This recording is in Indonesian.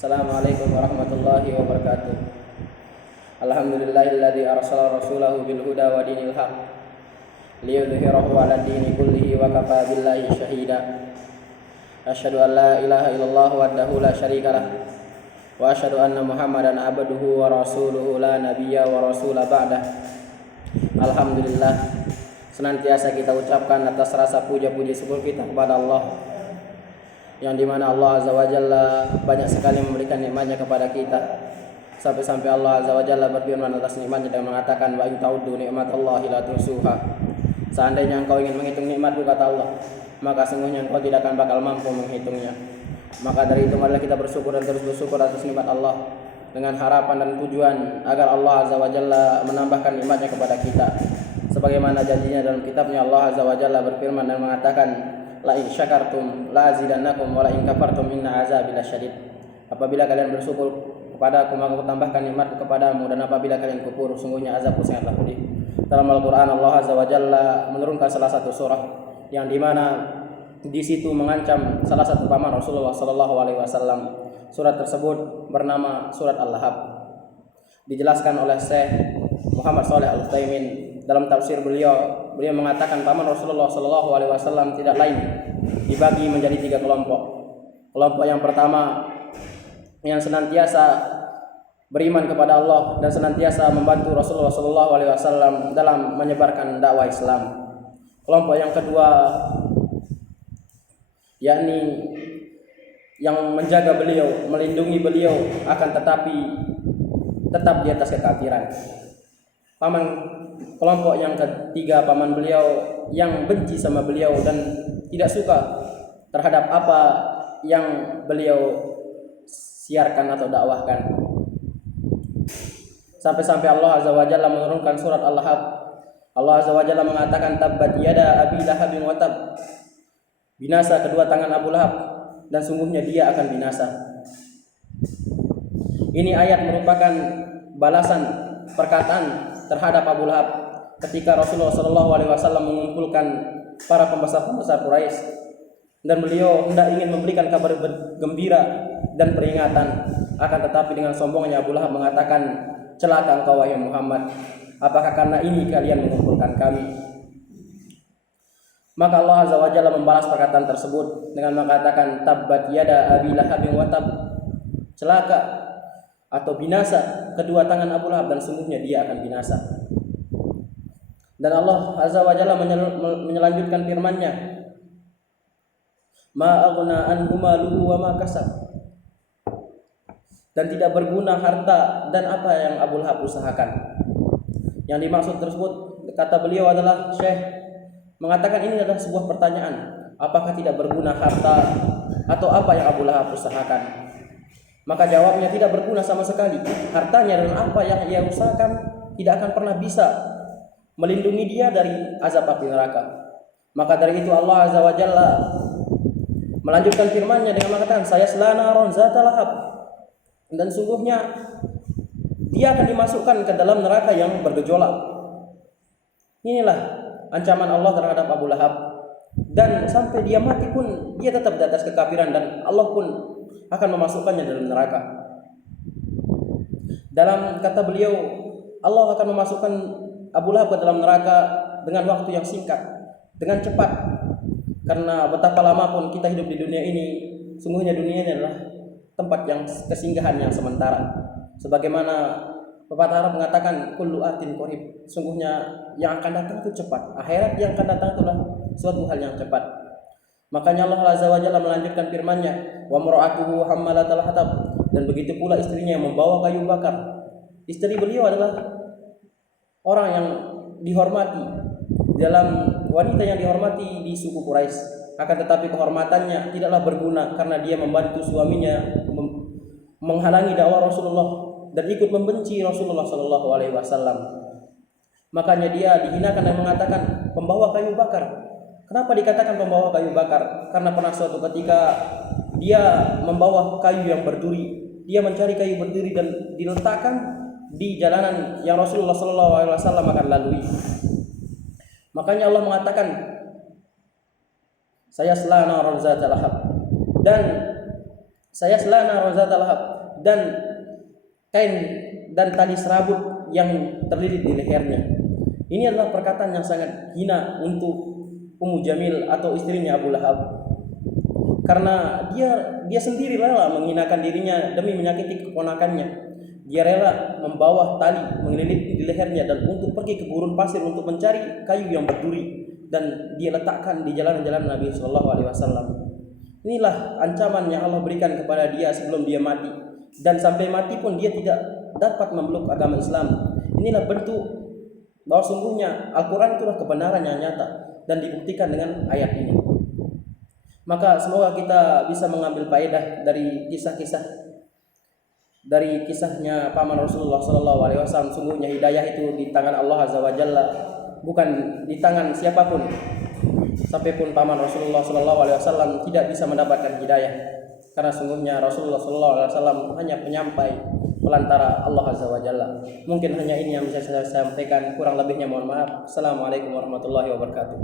Assalamualaikum warahmatullahi wabarakatuh. Alhamdulillahilladzi arsala rasulahu bil huda wa dinil haq liyudhhirahu 'ala dini kullihi wa kafa billahi shahida. Asyhadu an la ilaha illallah wahdahu la syarikalah wa asyhadu anna Muhammadan abduhu wa rasuluhu la nabiyya wa rasula ba'dah. Alhamdulillah, senantiasa kita ucapkan atas rasa puja-puji syukur kita kepada Allah, yang dimana Allah Azza wa Jalla banyak sekali memberikan nikmatnya kepada kita, sampai-sampai Allah Azza wa Jalla berfirman atas nikmatnya dan mengatakan, wa in ta'uddu ni'matallahi la tuhsuha. Seandainya engkau ingin menghitung nikmatku, kata Allah, maka sungguhnya engkau tidak akan bakal mampu menghitungnya. Maka dari itu marilah kita bersyukur dan terus bersyukur atas nikmat Allah, dengan harapan dan tujuan agar Allah Azza wa Jalla menambahkan nikmatnya kepada kita, sebagaimana janjinya dalam kitabnya. Allah Azza wa Jalla berfirman dan mengatakan, la in syakartum la azidannakum wa la in kafartum inna azabi lasyadid. Apabila kalian bersyukur kepadaku, maka aku tambahkan nikmatku kepadamu, dan apabila kalian kufur, sungguhnya azabku sangatlah pedih. Dalam Al-Qur'an Allah Azza wa Jalla menurunkan salah satu surah yang dimana di situ mengancam salah satu paman Rasulullah sallallahu alaihi wasallam. Surat tersebut bernama surat Al-Lahab. Dijelaskan oleh Syekh Muhammad Shalih Al-Utsaimin dalam tafsir beliau mengatakan paman Rasulullah sallallahu alaihi wasallam tidak lain dibagi menjadi 3 kelompok. Kelompok yang pertama yang senantiasa beriman kepada Allah dan senantiasa membantu Rasulullah sallallahu alaihi wasallam dalam menyebarkan dakwah Islam. Kelompok yang kedua yakni yang menjaga beliau, melindungi beliau, akan tetapi tetap di atas kekafiran. Kelompok yang ketiga, paman beliau yang benci sama beliau dan tidak suka terhadap apa yang beliau siarkan atau dakwahkan. Sampai-sampai Allah Azza wa Jalla menurunkan surat Al-Lahab. Allah Azza wa Jalla mengatakan, tabbat yada abi lahabin wa tab. Binasa kedua tangan Abu Lahab, dan sungguhnya dia akan binasa. Ini ayat merupakan balasan perkataan terhadap Abu Lahab ketika Rasulullah sallallahu alaihi wasallam mengumpulkan para pembesar-pembesar Quraisy, dan beliau hendak ingin memberikan kabar gembira dan peringatan, akan tetapi dengan sombongnya Abu Lahab mengatakan, celaka engkau wahai Muhammad, apakah karena ini kalian mengumpulkan kami? Maka Allah Azza wa Jalla membalas perkataan tersebut dengan mengatakan, tabbat yada abi lahabin wa tab. Celaka atau binasa kedua tangan Abu Lahab, dan sungguhnya dia akan binasa. Dan Allah Azza wa Jalla menyelanjutkan firman-Nya, ma aghna anhu maluhu wa ma kasab. Dan tidak berguna harta dan apa yang Abu Lahab usahakan. Yang dimaksud tersebut, kata beliau adalah, Syekh mengatakan ini adalah sebuah pertanyaan, apakah tidak berguna harta atau apa yang Abu Lahab usahakan? Maka jawabnya, tidak berguna sama sekali. Hartanya dan apa yang ia usahakan tidak akan pernah bisa melindungi dia dari azab api neraka. Maka dari itu Allah Azza wa Jalla melanjutkan firman-Nya dengan mengatakan, sayasla naron zata lahab. Dan sungguhnya dia akan dimasukkan ke dalam neraka yang bergejolak. Inilah ancaman Allah terhadap Abu Lahab, dan sampai dia mati pun dia tetap di atas kekafiran, dan Allah pun akan memasukkannya dalam neraka. Dalam kata beliau, Allah akan memasukkan Abu Lahab ke dalam neraka dengan waktu yang singkat, dengan cepat. Karena betapa lama pun kita hidup di dunia ini, sungguhnya dunia ini adalah tempat yang kesinggahan yang sementara. Sebagaimana pepatah Arab mengatakan, kullu atin qarib. Sungguhnya yang akan datang itu cepat. Akhirat yang akan datang itulah suatu hal yang cepat. Makanya Allah Azza wa Jalla melanjutkan firman-Nya, wa mar'atuhu hammalatal hatab. Dan begitu pula istrinya yang membawa kayu bakar. Istri beliau adalah orang yang dihormati, dalam wanita yang dihormati di suku Quraisy. Akan tetapi kehormatannya tidaklah berguna karena dia membantu suaminya menghalangi dakwah Rasulullah dan ikut membenci Rasulullah sallallahu alaihi wasallam. Makanya dia dihinakan dan mengatakan pembawa kayu bakar. Kenapa dikatakan pembawa kayu bakar? Karena pernah suatu ketika dia membawa kayu yang berduri. Dia mencari kayu berduri dan diletakkan di jalanan yang Rasulullah sallallahu alaihi wasallam akan lalui. Makanya Allah mengatakan, saya selana naran zata lahab. Dan saya selana rozat lahab, dan kain dan tali serabut yang terlilit di lehernya. Ini adalah perkataan yang sangat hina untuk Ummu Jamil atau istrinya Abu Lahab, karena dia sendiri rela menghinakan dirinya demi menyakiti keponakannya. Dia rela membawa tali mengelilingi di lehernya dan untuk pergi ke gurun pasir untuk mencari kayu yang berduri, dan dia letakkan di jalan-jalan Nabi Shallallahu Alaihi Wasallam. Inilah ancaman yang Allah berikan kepada dia sebelum dia mati, dan sampai mati pun dia tidak dapat memeluk agama Islam. Inilah bentuk bahwa sungguhnya Al-Quran itulah kebenaran yang nyata, dan dibuktikan dengan ayat ini. Maka semoga kita bisa mengambil faedah dari kisahnya paman Rasulullah Sallallahu Alaihi Wasallam. Sungguhnya hidayah itu di tangan Allah Azza wa Jalla, bukan di tangan siapapun. Sampai pun paman Rasulullah Sallallahu Alaihi Wasallam tidak bisa mendapatkan hidayah, karena sungguhnya Rasulullah Sallallahu Alaihi Wasallam hanya penyampai pelantara Allah Azza wa Jalla. Mungkin hanya ini yang bisa saya sampaikan, kurang lebihnya mohon maaf. Assalamualaikum warahmatullahi wabarakatuh.